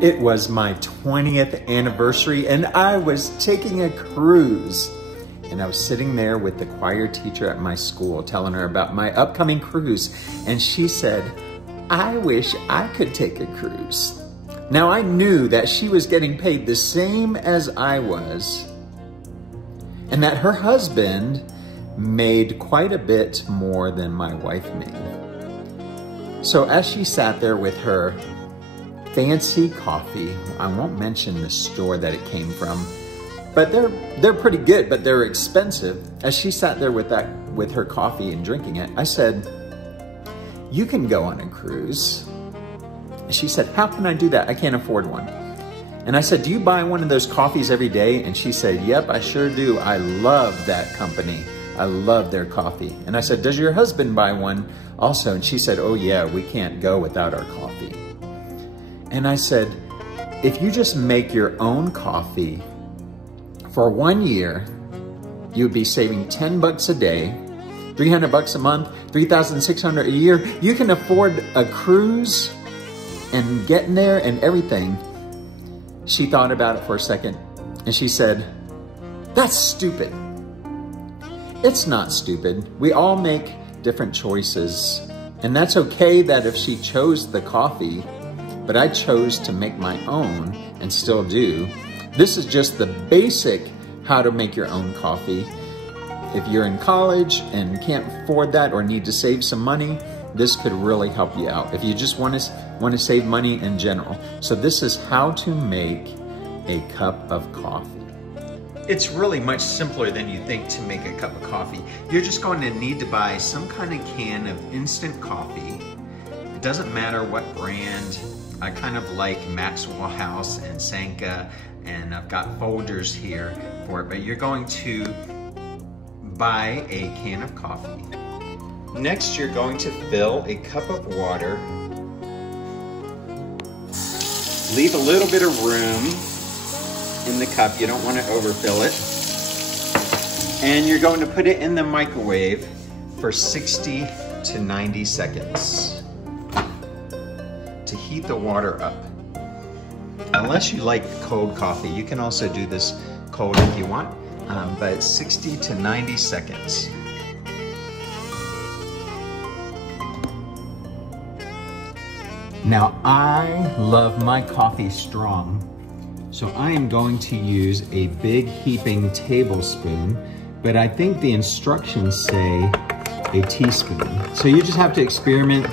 It was my 20th anniversary and I was taking a cruise. And I was sitting there with the choir teacher at my school telling her about my upcoming cruise. And she said, I wish I could take a cruise. Now I knew that she was getting paid the same as I was and that her husband made quite a bit more than my wife made. So as she sat there with her fancy coffee, I won't mention the store that it came from, but they're pretty good, but they're expensive. As she sat there with her coffee and drinking it, I said, you can go on a cruise. And she said, how can I do that? I can't afford one. And I said, do you buy one of those coffees every day? And she said, yep, I sure do. I love that company. I love their coffee. And I said, does your husband buy one also? And she said, oh yeah, we can't go without our coffee. And I said, if you just make your own coffee for 1 year, you'd be saving 10 bucks a day, 300 bucks a month, 3,600 a year. You can afford a cruise and getting there and everything. She thought about it for a second and she said, that's stupid. It's not stupid. We all make different choices. And that's okay that if she chose the coffee, but I chose to make my own and still do. This is just the basic how to make your own coffee. If you're in college and can't afford that or need to save some money, this could really help you out. If you just want to save money in general. So this is how to make a cup of coffee. It's really much simpler than you think to make a cup of coffee. You're just going to need to buy some kind of can of instant coffee. It doesn't matter what brand. I kind of like Maxwell House and Sanka, and I've got folders here for it, but you're going to buy a can of coffee. Next, you're going to fill a cup of water. Leave a little bit of room in the cup. You don't want to overfill it. And you're going to put it in the microwave for 60 to 90 seconds to heat the water up. Unless you like cold coffee, you can also do this cold if you want, but 60 to 90 seconds. Now I love my coffee strong, so I am going to use a big heaping tablespoon, but I think the instructions say a teaspoon. So you just have to experiment.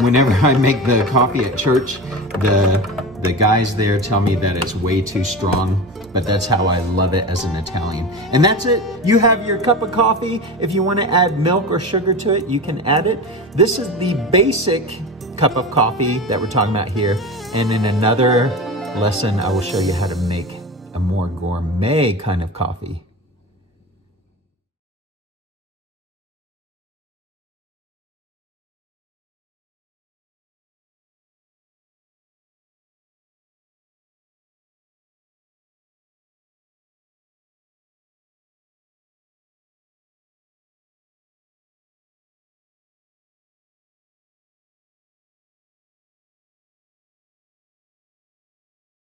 Whenever I make the coffee at church, the guys there tell me that it's way too strong, but that's how I love it as an Italian. And that's it. You have your cup of coffee. If you want to add milk or sugar to it, you can add it. This is the basic cup of coffee that we're talking about here. And in another lesson, I will show you how to make a more gourmet kind of coffee.